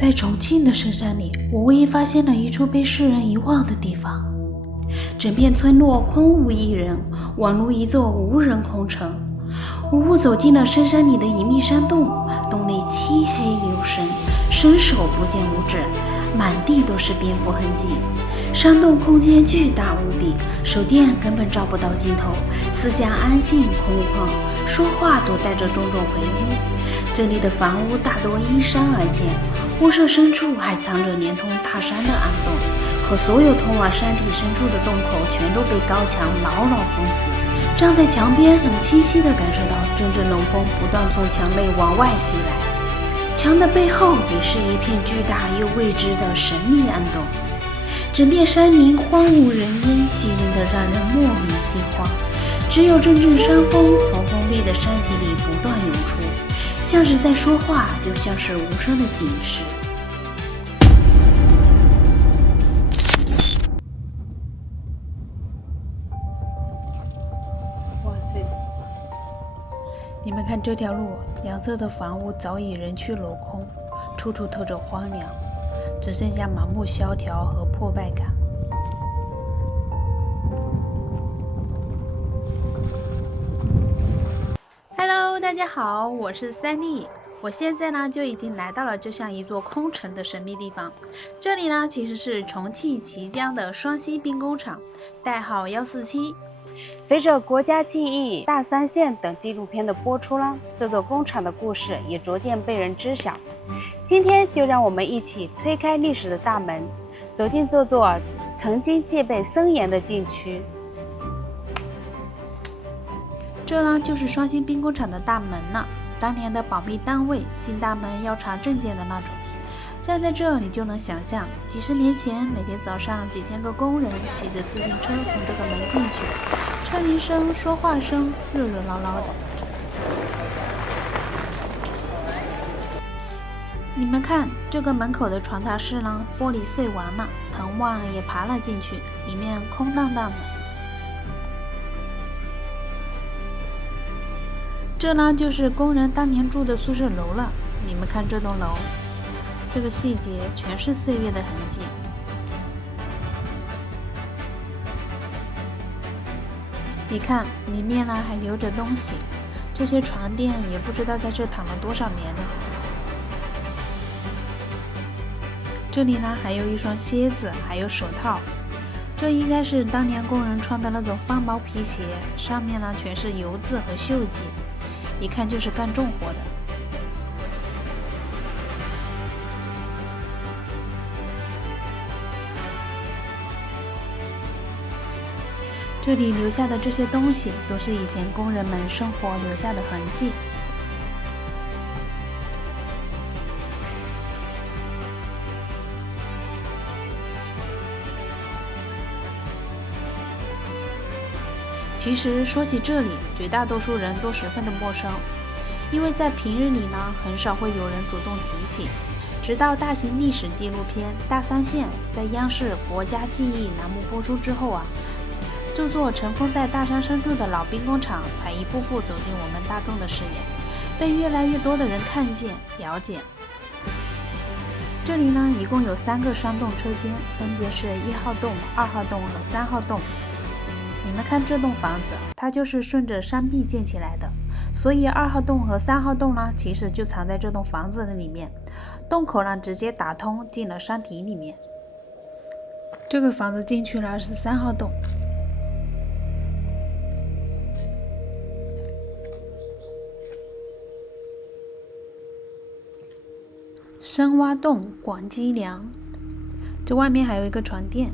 在重庆的深山里，我无意发现了一处被世人遗忘的地方。整片村落空无一人，宛如一座无人空城。无物走进了深山里的隐秘山洞，洞内漆黑幽深，伸手不见五指，满地都是蝙蝠痕迹。山洞空间巨大无比，手电根本照不到尽头，四下安静空旷，说话都带着种种回音。这里的房屋大多依山而建，屋舍深处还藏着连通大山的暗洞，可所有通往山体深处的洞口全都被高墙牢牢封死。站在墙边，能清晰地感受到阵阵冷风不断从墙内往外袭来。墙的背后也是一片巨大又未知的神秘暗洞。整片山林荒无人烟，寂静得让人莫名心慌。只有阵阵山风从封闭的山体里不断涌出，像是在说话，又像是无声的警示。哇塞！你们看这条路，两侧的房屋早已人去楼空，处处透着荒凉，只剩下满目萧条和破败感。Hello， 大家好，我是三丽。我现在呢就已经来到了这像一座空城的神秘地方。这里呢其实是重庆綦江的双溪兵工厂，代号147。随着国家记忆、大三线等纪录片的播出呢，这座工厂的故事也逐渐被人知晓。今天就让我们一起推开历史的大门，走进这座曾经戒备森严的禁区。这呢就是双溪兵工厂的大门了，当年的保密单位，进大门要查证件的那种。站在这里就能想象，几十年前每天早上几千个工人骑着自行车从这个门进去，车铃声、说话声，热热闹闹的。你们看这个门口的传达室呢，玻璃碎完了，藤蔓也爬了进去，里面空荡荡的。这呢就是工人当年住的宿舍楼了。你们看这栋楼，这个细节全是岁月的痕迹。你看里面呢还留着东西，这些床垫也不知道在这躺了多少年了。这里呢还有一双靴子，还有手套，这应该是当年工人穿的那种方毛皮鞋，上面呢全是油渍和锈迹，一看就是干重活的。这里留下的这些东西，都是以前工人们生活留下的痕迹。其实说起这里，绝大多数人都十分的陌生，因为在平日里呢，很少会有人主动提起。直到大型历史纪录片《大三线》在央视国家记忆栏目播出之后啊，这座尘封在大山深处的老兵工厂才一步步走进我们大众的视野，被越来越多的人看见、了解。这里呢，一共有3个山洞车间，分别是1号洞、2号洞和3号洞。你们看这栋房子，它就是顺着山壁建起来的，所以2号洞和3号洞呢，其实就藏在这栋房子的里面。洞口呢，直接打通进了山体里面。这个房子进去了是3号洞。深挖洞广积粮，这外面还有一个床垫。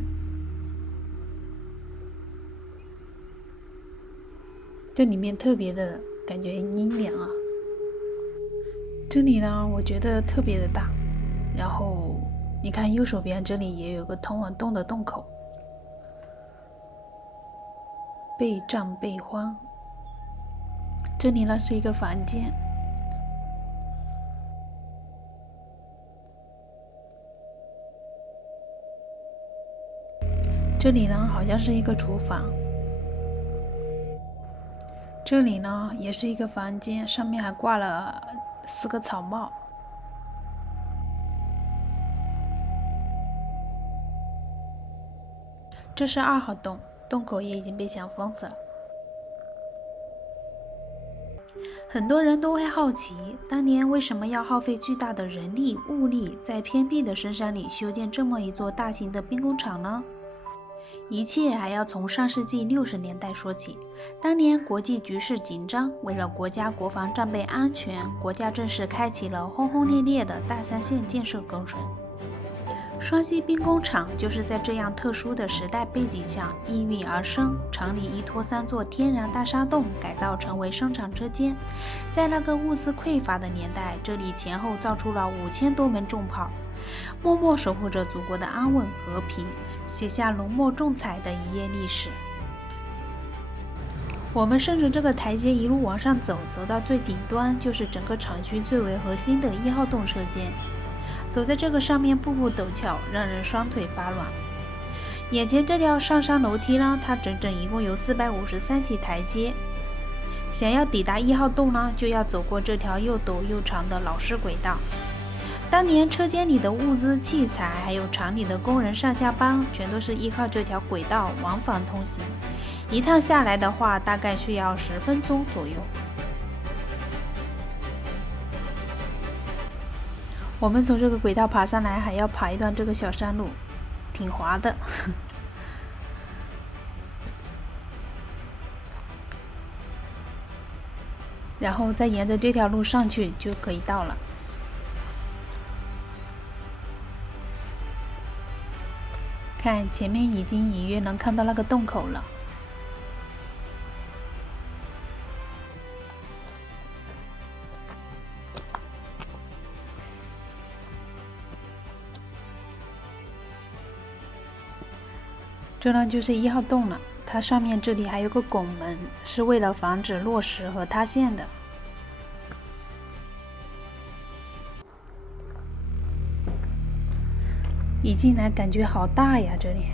这里面特别的感觉阴凉啊。这里呢，我觉得特别的大。然后你看右手边这里也有个通往洞的洞口。备战备荒。这里呢是一个房间。这里呢好像是一个厨房。这里呢也是一个房间，上面还挂了4个草帽。这是2号洞，洞口也已经被想封死了。很多人都会好奇，当年为什么要耗费巨大的人力物力，在偏僻的深山里修建这么一座大型的兵工厂呢？一切还要从上世纪60年代说起。当年国际局势紧张，为了国家国防战备安全，国家正式开启了轰轰烈烈的大三线建设工程。双溪兵工厂就是在这样特殊的时代背景下应运而生，厂里依托3座天然大沙洞改造成为生产车间。在那个物资匮乏的年代，这里前后造出了5000多门重炮，默默守护着祖国的安稳和平，写下浓墨重彩的一页历史。我们顺着这个台阶一路往上走，走到最顶端就是整个厂区最为核心的1号洞车间。走在这个上面步步陡峭，让人双腿发软。眼前这条上山楼梯呢，它整整一共有453级台阶。想要抵达1号洞呢，就要走过这条又陡又长的老式轨道。当年车间里的物资器材，还有厂里的工人上下班，全都是依靠这条轨道往返通行。一趟下来的话，大概需要10分钟左右。我们从这个轨道爬上来，还要爬一段这个小山路，挺滑的。然后再沿着这条路上去就可以到了。看前面已经隐约能看到那个洞口了。这呢就是1号洞了，它上面这里还有个拱门，是为了防止落石和塌陷的。一进来感觉好大呀，这里。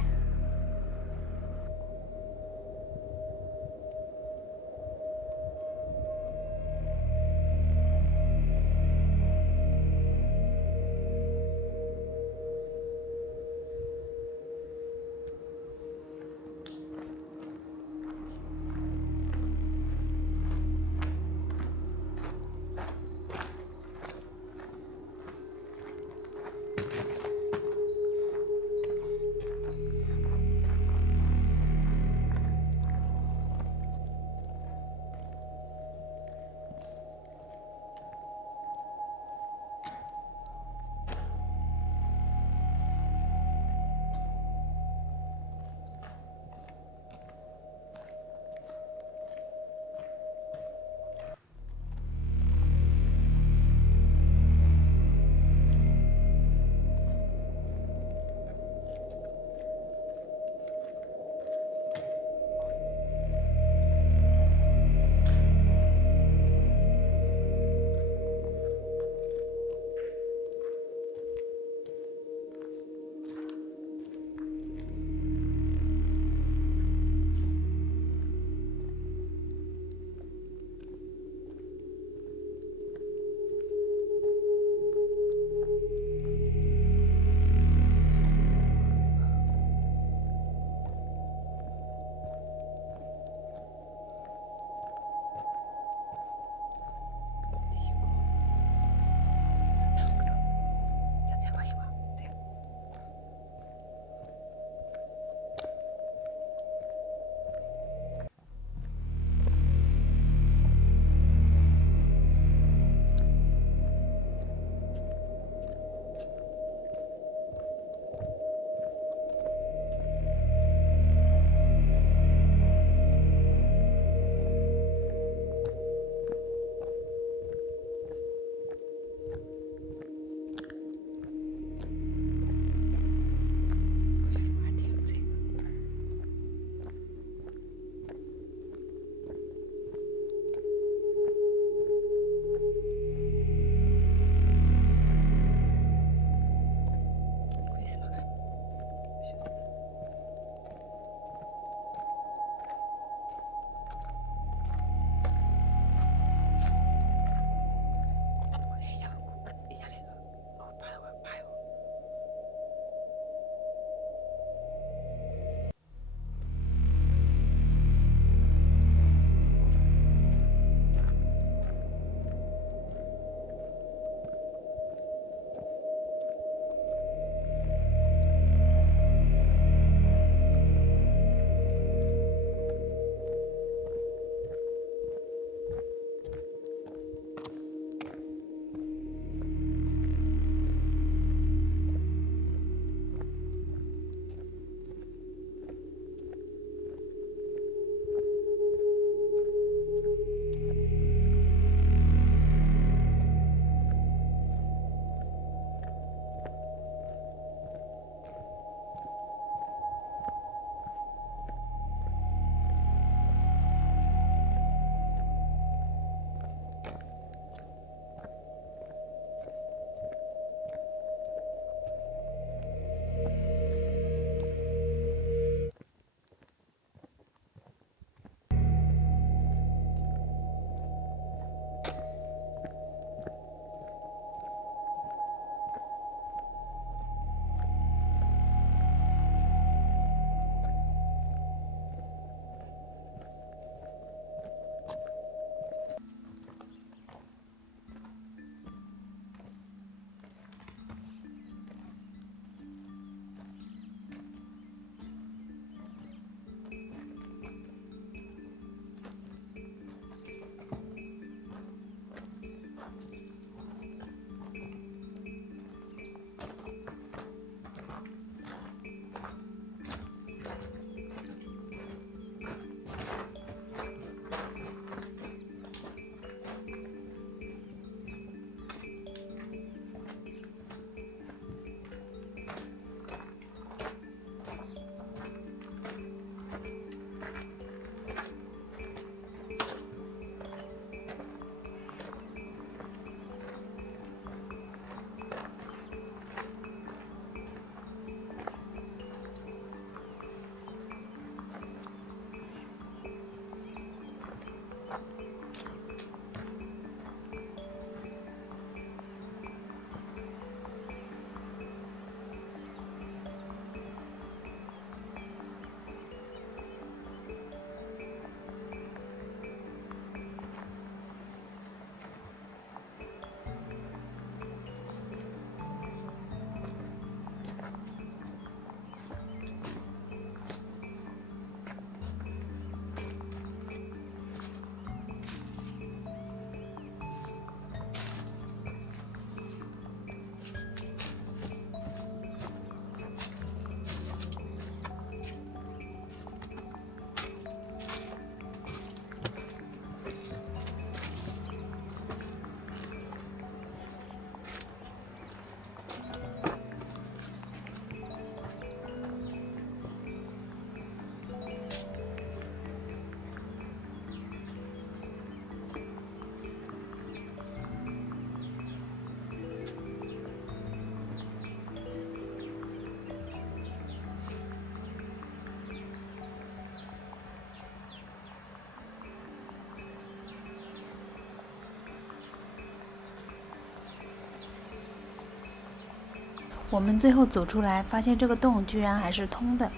我们最后走出来，发现这个洞居然还是通的。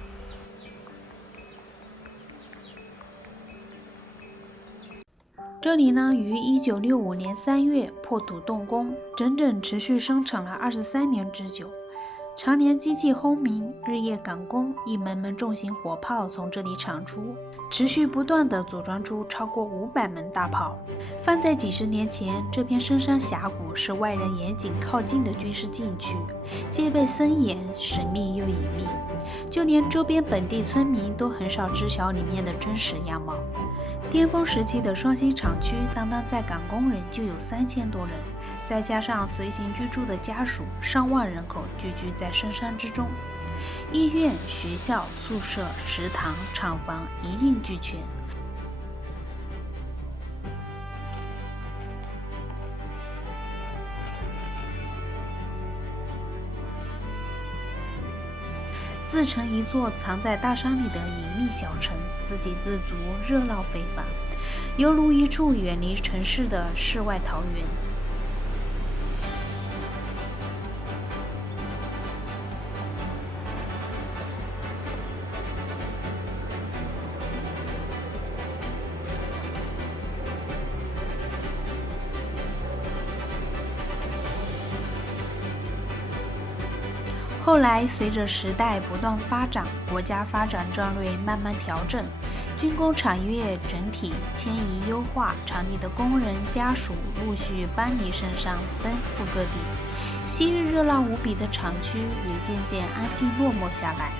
这里呢，于1965年3月破土动工，整整持续生产了23年之久。常年机器轰鸣，日夜赶工，一门门重型火炮从这里产出，持续不断地组装出超过500门大炮。放在几十年前，这片深山峡谷是外人严谨靠近的军事禁区，戒备森严，神秘又隐秘，就连周边本地村民都很少知晓里面的真实样貌。巅峰时期的双溪厂区，单单在赶工人就有3000多人，再加上随行居住的家属，上万人口聚居在深山之中。医院、学校、宿舍、食堂、厂房一应俱全。自成一座藏在大山里的隐秘小城，自给自足，热闹非凡，犹如一处远离城市的世外桃源。后来，随着时代不断发展，国家发展战略慢慢调整，军工产业整体迁移优化，厂里的工人家属陆续搬离深山，奔赴各地。昔日热闹无比的厂区也渐渐安静落寞下来，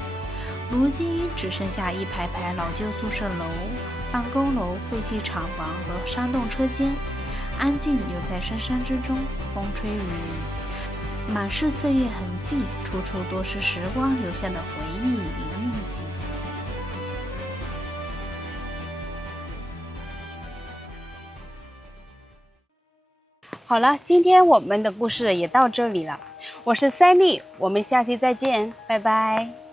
如今只剩下一排排老旧宿舍楼、办公楼、废弃厂房和山洞车间，安静留在深山之中，风吹雨淋，满是岁月痕迹，处处都是时光留下的回忆与印记。好了，今天我们的故事也到这里了。我是Sally，我们下期再见，拜拜。